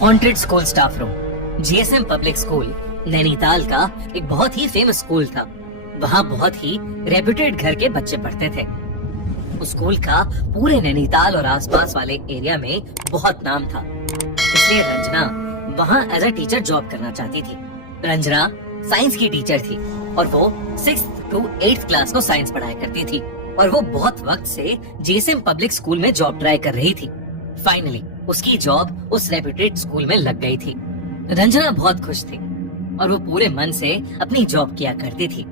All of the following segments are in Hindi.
Haunted school staff room. GSM public school Nainital का एक बहुत ही फेमस स्कूल था। वहाँ बहुत ही रेप्यूटेड घर के बच्चे पढ़ते थे। उस स्कूल का पूरे नैनीताल और आसपास वाले एरिया में बहुत नाम था। इसलिए रंजना वहाँ एज अ टीचर जॉब करना चाहती थी। रंजना साइंस की टीचर थी और वो 6th to 8th क्लास को साइंस पढ़ाया करती थी और वो बहुत वक्त से जीएसएम पब्लिक स्कूल में जॉब ट्राई कर रही थी। फाइनली उसकी जॉब उस रेप्यूटेड स्कूल में लग गई थी। रंजना बहुत खुश थी और वो पूरे मन से अपनी जॉब किया करती थी।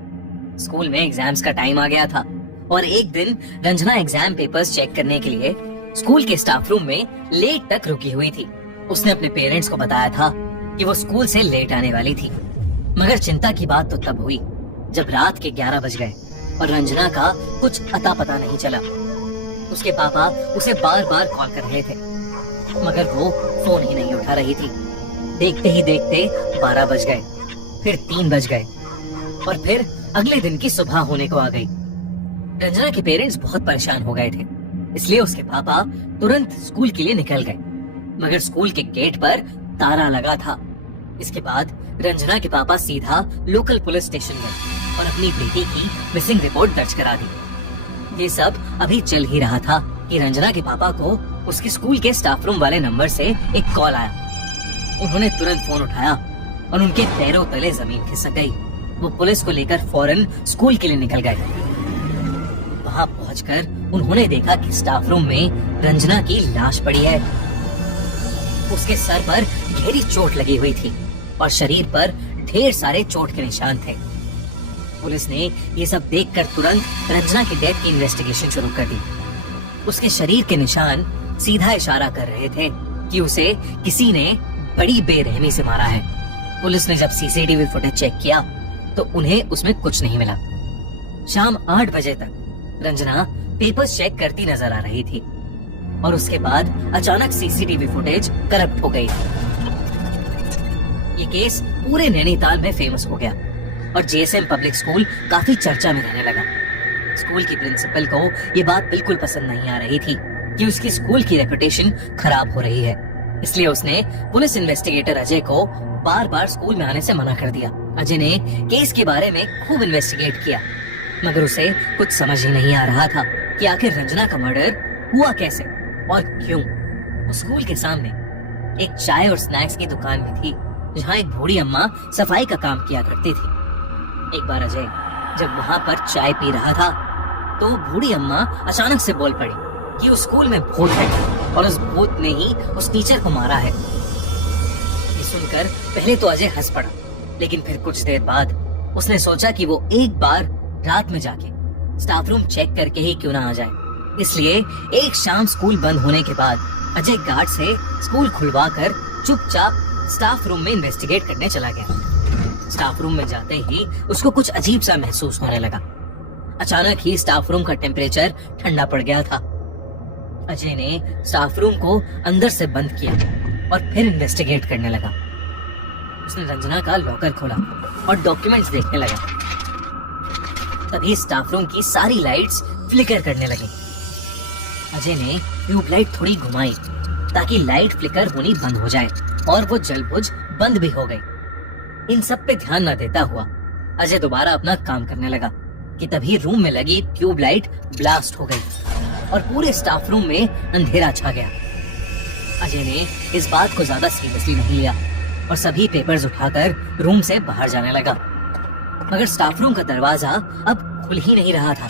स्कूल में एग्जाम्स का टाइम आ गया था और एक दिन रंजना एग्जाम पेपर्स चेक करने के लिए स्कूल के स्टाफ रूम में लेट तक रुकी हुई थी। उसने अपने पेरेंट्स को बताया था कि वो स्कूल से लेट आने वाली थी, मगर चिंता की बात तो तब हुई जब रात के 11 बज गए और रंजना का कुछ अता पता नहीं चला। उसके पापा उसे बार बार कॉल कर रहे थे मगर वो फोन ही नहीं उठा रही थी। देखते ही देखते 12 बज गए, फिर 3 बज गए और फिर अगले दिन की सुबह होने को आ गई। रंजना के पेरेंट्स बहुत परेशान हो गए थे, इसलिए उसके पापा तुरंत स्कूल के लिए निकल गए, मगर स्कूल के गेट पर ताला लगा था। इसके बाद रंजना के पापा सीधा लोकल पुलिस स्टेशन गए और अपनी बेटी की मिसिंग रिपोर्ट दर्ज करा दी। ये सब अभी चल ही रहा था कि रंजना के पापा को उसके स्कूल के स्टाफ रूम वाले नंबर से एक कॉल आया। उन्होंने तुरंत फोन उठाया और उनके पैरों तले जमीन खिसक गई। वो पुलिस को लेकर फौरन स्कूल के लिए निकल गए। वहाँ पहुंचकर उन्होंने देखा कि स्टाफ रूम में रंजना की लाश पड़ी है। उसके सर पर गहरी चोट लगी हुई थी और शरीर पर ढेर सारे चोट के निशान थे। पुलिस ने ये सब देखकर तुरंत रंजना की डेथ की इन्वेस्टिगेशन शुरू कर दी। उसके शरीर के निशान सीधा इशारा कर रहे थे कि उसे किसी ने बड़ी बेरहमी से मारा है। पुलिस ने जब सीसीटीवी फुटेज चेक किया तो उन्हें उसमें कुछ नहीं मिला। शाम 8 बजे तक रंजना पेपर्स चेक करती नजर आ रही थी और उसके बाद अचानक सीसीटीवी फुटेज करप्ट हो गई। ये केस पूरे नैनीताल में फेमस हो गया और जीएसएम पब्लिक स्कूल काफी चर्चा में रहने लगा। स्कूल की प्रिंसिपल को ये बात बिल्कुल पसंद नहीं आ रही थी कि उसकी स्कूल की रेपुटेशन खराब हो रही है, इसलिए उसने पुलिस इन्वेस्टिगेटर अजय को बार बार स्कूल में आने से मना कर दिया। अजय ने केस के बारे में खूब इन्वेस्टिगेट किया, मगर उसे कुछ समझ ही नहीं आ रहा था कि आखिर रंजना का मर्डर हुआ कैसे और क्यों। स्कूल के सामने एक चाय और स्नैक्स की दुकान भी थी जहाँ एक बूढ़ी अम्मा सफाई का काम किया करती थी। एक बार अजय जब वहाँ पर चाय पी रहा था तो बूढ़ी अम्मा अचानक से बोल पड़ी कि उस स्कूल में भूत है और उस भूत ने ही उस टीचर को मारा है। ये सुनकर पहले तो अजय हंस पड़ा, लेकिन फिर कुछ देर बाद उसने सोचा कि वो एक बार रात में जाके स्टाफ रूम चेक करके ही क्यों ना आ जाए। इसलिए एक शाम स्कूल बंद होने के बाद अजय गार्ड से स्कूल खुलवा कर चुपचाप स्टाफ रूम में इन्वेस्टिगेट करने चला गया। स्टाफ रूम में जाते ही उसको कुछ अजीब सा महसूस होने लगा। अचानक ही स्टाफ रूम का टेम्परेचर ठंडा पड़ गया था। अजय ने स्टाफ रूम को अंदर से बंद किया और फिर इन्वेस्टिगेट करने लगा। उसने रंजना का लॉकर खोला और डॉक्यूमेंट्स देखने लगा। तभी स्टाफ रूम की सारी लाइट्स फ्लिकर करने लगी। अजय ने ट्यूबलाइट थोड़ी घुमाई ताकि लाइट फ्लिकर होनी बंद हो जाए और वो जलबुझ बंद भी हो गई। इन सब पे ध्यान न देता हुआ अजय दोबारा अपना काम करने लगा कि तभी रूम में लगी ट्यूबलाइट ब्लास्ट हो गई और पूरे स्टाफ रूम में अंधेरा छा गया। अजय ने इस बात को ज्यादा सीरियसली नहीं लिया और सभी पेपर्स उठाकर रूम से बाहर जाने लगा, मगर स्टाफ रूम का दरवाजा अब खुल ही नहीं रहा था।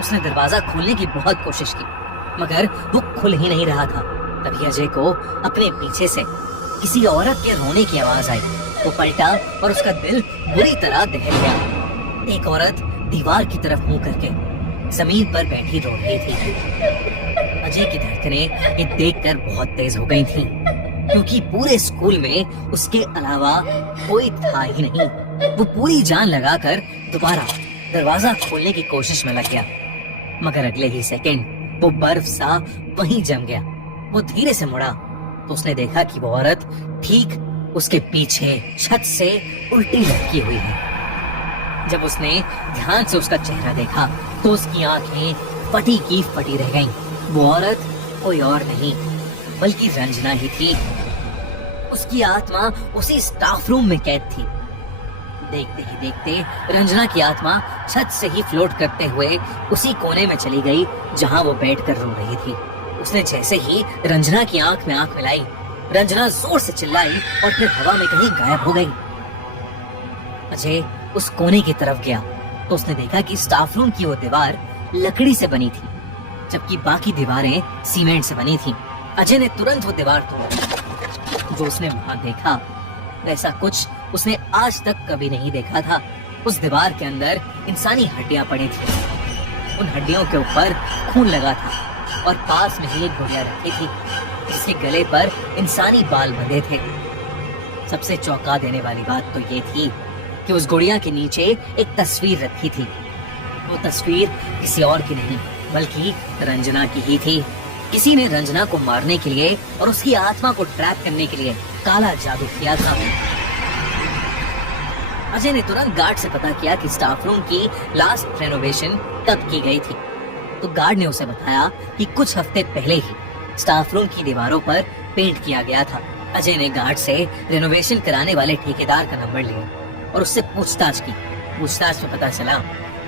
उसने दरवाजा खोलने की बहुत कोशिश की, मगर वो खुल ही नहीं रहा था। तभी अजय को अपने पीछे से किसी औरत के रोने की आवाज आई। वो पलटा और उसका दिल बुरी तरह दहल गया। एक औरत दीवार की तरफ मुंह करके जमीन पर बैठी रो रही थी। अजय की धड़कनें ये देखकर बहुत तेज हो गई थी, क्योंकि पूरे स्कूल में उसके अलावा कोई था ही नहीं। वो पूरी जान लगाकर दोबारा दरवाजा खोलने की कोशिश में लग गया, मगर अगले ही सेकंड वो बर्फ सा वहीं जम गया। वो धीरे से मुड़ा तो उसने देखा कि वो औरत ठीक उसके पीछे छत से उल्टी लटकी हुई है। जब उसने ध्यान से उसका चेहरा देखा तो उसकी आंखें फटी की फटी रह गईं। वो औरत कोई और नहीं बल्कि रंजना ही थी। उसकी आत्मा उसी स्टाफ रूम में कैद थी। देखते ही देखते रंजना की आत्मा छत से ही फ्लोट करते हुए उसी कोने में चली गई जहां वो बैठकर रो रही थी। उसने जैसे ही रंजना की आंख में आंख मिलाई, रंजना जोर से चिल्लाई और फिर हवा में कहीं गायब हो गई। अजय उस कोने की तरफ गया तो उसने देखा कि स्टाफ रूम की वो दीवार लकड़ी से बनी थी, जबकि बाकी दीवारें सीमेंट से बनी थी। अजय ने तुरंत वो दीवार तोड़ी। जो उसने वहां देखा वैसा कुछ उसने आज तक कभी नहीं देखा था। उस दीवार के अंदर इंसानी हड्डियां पड़ी थी। उन हड्डियों के ऊपर खून लगा था और पास में ही एक गुड़िया रखी थी जिसके गले पर इंसानी बाल बंधे थे। सबसे चौंका देने वाली बात तो ये थी कि उस गुड़िया के नीचे एक तस्वीर रखी थी। वो तस्वीर किसी और की नहीं बल्कि रंजना की ही थी। किसी ने रंजना को मारने के लिए और उसकी आत्मा को ट्रैप करने के लिए काला जादू किया था। अजय ने तुरंत गार्ड से पता किया कि स्टाफ रूम की लास्ट रेनोवेशन कब की गई थी। तो गार्ड ने उसे बताया कि कुछ हफ्ते पहले ही स्टाफ रूम की दीवारों पर पेंट किया गया था। अजय ने गार्ड से रेनोवेशन कराने वाले ठेकेदार का नंबर लिया और उससे पूछताछ की। पूछताछ में पता चला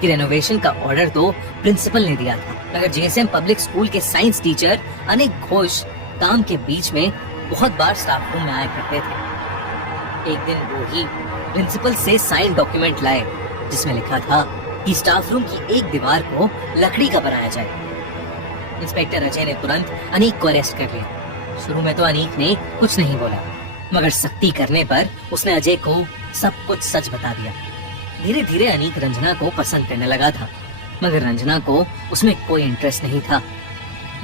कि रेनोवेशन का ऑर्डर तो प्रिंसिपल ने दिया था, मगर जेएसएम पब्लिक स्कूल के साइंस टीचर अनेक घोष काम के बीच में बहुत बार स्टाफ रूम में आया करते थे। एक दिन वो ही प्रिंसिपल से साइन डॉक्यूमेंट लाए जिसमें लिखा था कि स्टाफ रूम की एक दीवार को लकड़ी का बनाया जाए। इंस्पेक्टर अजय ने तुरंत अनीक को अरेस्ट कर लिया। शुरू में तो अनीक ने कुछ नहीं बोला, मगर सख्ती करने पर उसने अजय को सब कुछ सच बता दिया। धीरे धीरे अनीक रंजना को पसंद करने लगा था, मगर रंजना को उसमें कोई इंटरेस्ट नहीं था।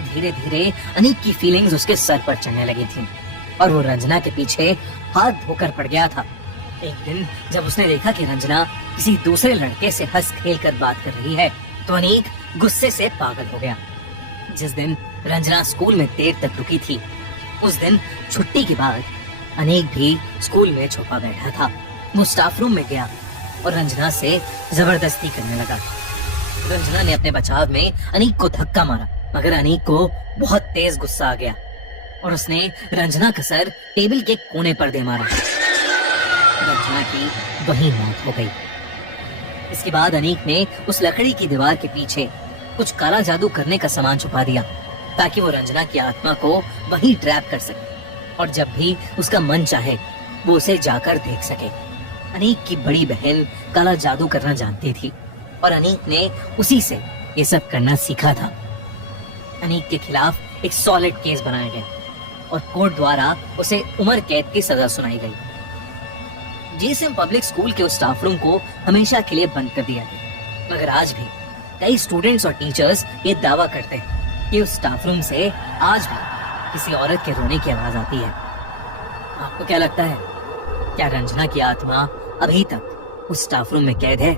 धीरे धीरे अनीक की फीलिंग्स उसके सर पर चढ़ने लगी थी और वो रंजना के पीछे हाथ धोकर पड़ गया था। एक दिन जब उसने देखा कि रंजना किसी दूसरे लड़के से हंस खेल कर बात कर रही है तो अनीक गुस्से से पागल हो गया। जिस दिन रंजना स्कूल में देर तक रुकी थी, उस दिन छुट्टी के बाद अनीक भी स्कूल में छुपा बैठा था। वो स्टाफ रूम में गया और रंजना से जबरदस्ती करने लगा। रंजना ने अपने बचाव में अनीक को धक्का मारा, मगर अनीक को बहुत तेज गुस्सा आ गया और उसने रंजना का सर टेबल के कोने पर दे मारा। रंजना की वहीं मौत हो गई। इसके बाद अनीक ने उस लकड़ी की दीवार के पीछे कुछ काला जादू करने का सामान छुपा दिया ताकि वो रंजना की आत्मा को वहीं ट्रैप कर सके और जब भी उसका मन चाहे वो उसे जाकर देख सके। अनीक की बड़ी बहन काला जादू करना जानती थी और अनीक ने उसी से ये सब करना सीखा था। अनीक के खिलाफ एक सॉलिड केस बनाया गया और कोर्ट द्वारा उसे उम्र कैद की सजा सुनाई गई। जेएसएम पब्लिक स्कूल के उस स्टाफ रूम को हमेशा के लिए बंद कर दिया गया, मगर आज भी कई स्टूडेंट्स और टीचर्स ये दावा करते हैं कि उस स्टाफ रूम से आज भी किसी औरत के रोने की आवाज आती है। आपको क्या लगता है, क्या रंजना की आत्मा अभी तक उस स्टाफ रूम में कैद है?